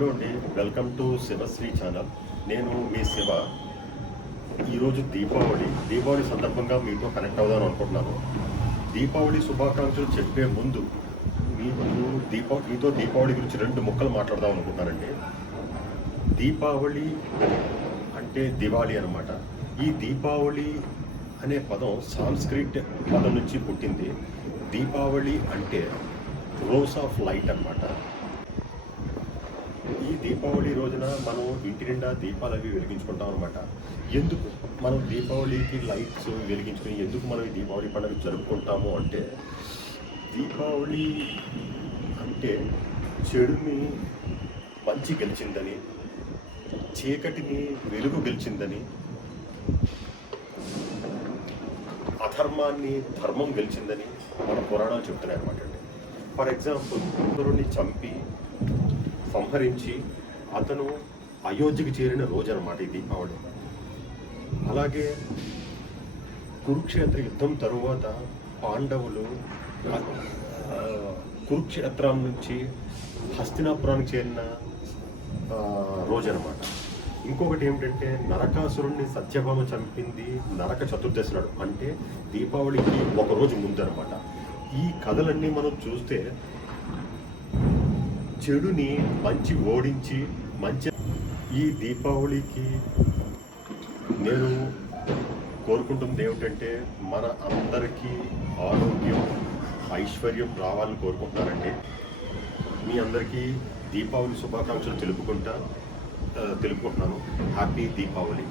Hello అండి, welcome to Sivasri channel. నేను మీ శివ. ఈరోజు దీపావళి సందర్భంగా మీతో కనెక్ట్ అవుదాం అనుకుంటున్నాను. దీపావళి శుభాకాంక్షలు చెప్పే ముందు మీతో దీపావళి గురించి 2 ముక్కలు మాట్లాడదాం అనుకుంటున్నానండి. దీపావళి అంటే దివాళీ అన్నమాట. ఈ దీపావళి అనే పదం సాంస్క్రిట్ పదం నుంచి పుట్టింది. దీపావళి అంటే రోస్ ఆఫ్ లైట్ అన్నమాట. ఈ దీపావళి రోజున మనం ఇంటి నిండా దీపాలు అవి వెలిగించుకుంటాం అనమాట. ఎందుకు మనం దీపావళికి లైట్స్ వెలిగించుకుని ఎందుకు మనం ఈ దీపావళి పండుగ జరుపుకుంటాము అంటే, దీపావళి అంటే చెడుని మంచి గెలిచిందని, చీకటిని వెలుగు గెలిచిందని, అధర్మాన్ని ధర్మం గెలిచిందని మన పురాణాలు చెప్తున్నాయి అనమాట అండి. ఫర్ ఎగ్జాంపుల్, ఇంద్రుడిని చంపి సంహరించి అతను అయోధ్యకి చేరిన రోజు అన్నమాట ఈ దీపావళి. అలాగే కురుక్షేత్ర యుద్ధం తరువాత పాండవులు కురుక్షేత్రం నుంచి హస్తినాపురానికి చేరిన రోజు అన్నమాట. ఇంకొకటి ఏమిటంటే, నరకాసురుణ్ణి సత్యభామ చంపింది నరక చతుర్దశి నాడు, అంటే దీపావళికి ఒకరోజు ముందు అనమాట. ఈ కథలన్నీ మనం చూస్తే చెడుని మంచి ఓడించి ఈ దీపావళికి నేను కోరుకుంటుంది ఏమిటంటే, మన అందరికీ ఆరోగ్యం ఐశ్వర్యం రావాలని కోరుకుంటున్నానండి. మీ అందరికీ దీపావళి శుభాకాంక్షలు తెలుపుకుంటున్నాను. హ్యాపీ దీపావళి.